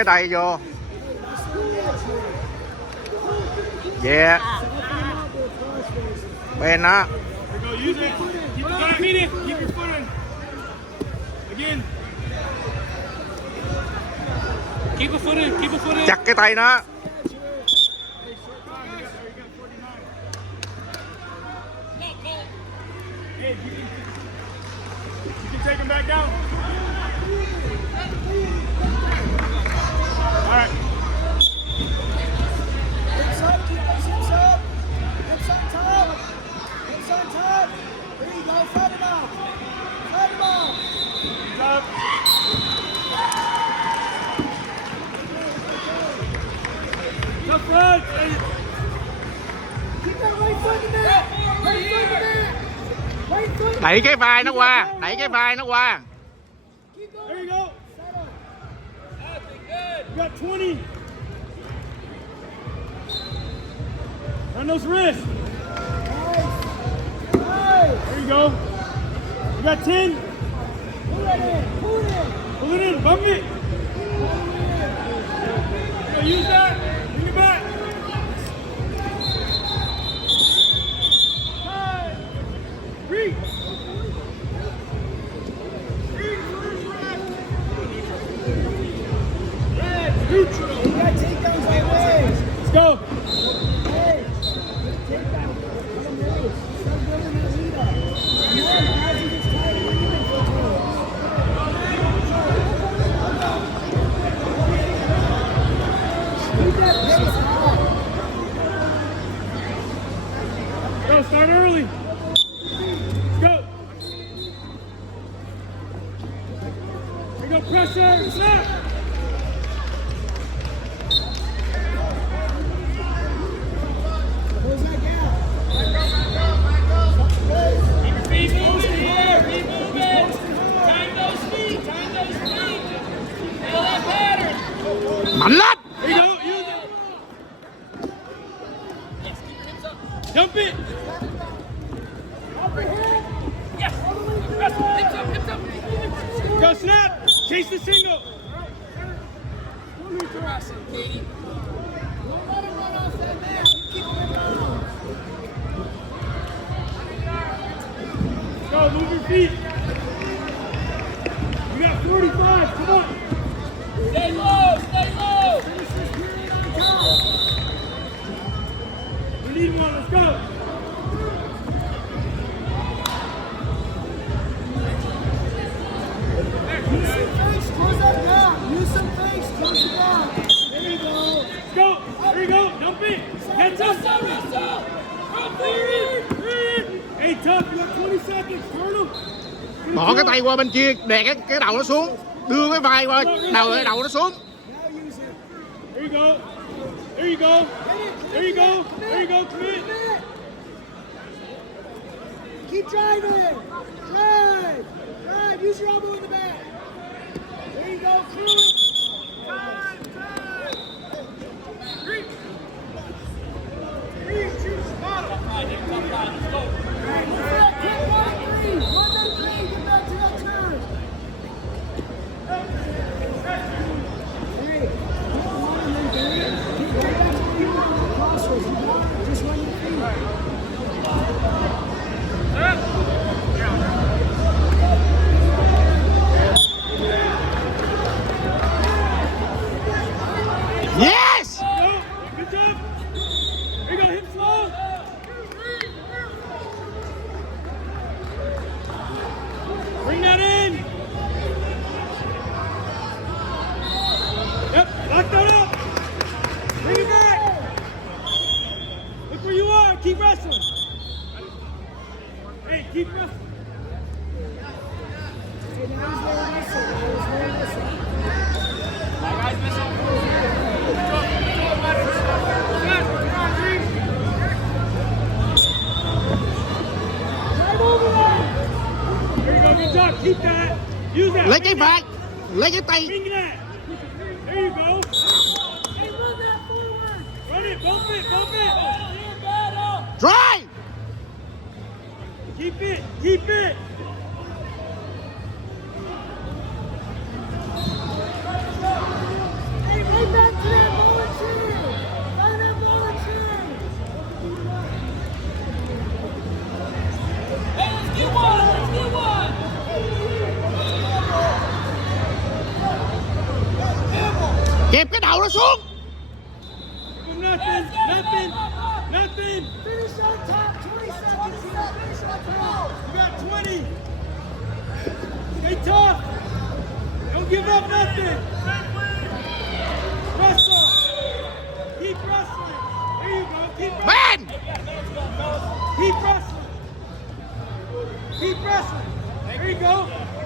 cái tay vô. Yeah. Bên đó. Chặt cái tay nó. Take him back down. All right. Hips up, keep those hips up. Hips on top. Hips on top. There you go, fight him off. Fight him off. He's up. Tough run. Keep that right foot in there. Right foot in there. Right foot. Đẩy cái vai nó qua, đẩy cái vai nó qua. Keep going. There you go. Settle. You got 20. Run those wrists. Nice. Nice. There you go. You got 10. Pull it in. Pull it in. Pull it in. Bump it. Go use that. Bring it back. Reach. Neutral. You got takedowns like waves. Let's go. Hey. Takedown. Let him race. Start building that lead up. Come on, as he gets tired, we're giving for keep that pace high. Go, start early. Let's go. Here you go, pressure. Snap. Close that gap. Keep your feet moving here. Keep moving. Time those feet. Time those feet. Feel that pattern. Mạnh lên. Here you go. Use it. Yes, keep your hips up. Jump it. Yes. Hips up, hips up. Go, snap. Chase the single. Good wrestling, Katie. Don't let him run off that mat. Keep him down. Go, move your feet. You got 45. Come on. Stay low, stay low. Finish this period on top. We need one. Let's go. Use some face, close that gap. Use some face, close the gap. There you go. Let's go. Here you go. Jump it. Heads up. Wrestle, wrestle. Come forward. Hey, tough. You got 20 seconds. Turn them. Bỏ cái tay qua bên kia, đè cái đầu nó xuống. Đưa cái vai qua, đầu nó xuống. Now use it. Here you go. There you go. There you go. There you go. Commit. Keep driving. Drive. Drive. Use your elbow in the back. There you go. Through it. Time. Time. Reach. Reach. Tough line here, tough line. Let's go. Right, move that quick 1-3. 1-3. Get back to that turn. Hey, keep on and then keep right back to where you were on the crossroads. You got it. Just run your feet. Yes. Go. Good job. Here you go. Hip slow. Bring that in. Yep. Lock that up. Bring it back. Look where you are. Keep wrestling. Hey, keep wrestling. Okay, now he's very wrestle. He's very wrestle. My guys missing. Drive over there. There you go. Good job. Keep that. Use that. Lấy cái vai, lấy cái tay. Bring that. There you go. Hey, run that forward. Run it. Bump it. Bump it. Battle here, battle. Drive. Keep it. Keep it. Hey, Kẹp cái đầu nó xuống. Nothing, nothing, nothing. Finish on top. 20 seconds. Finish on top. You got 20. Stay tough. Don't give up nothing. Wrestle. Keep wrestling. There you go. Keep wrestling. Ben. Keep wrestling. Keep wrestling. There you go.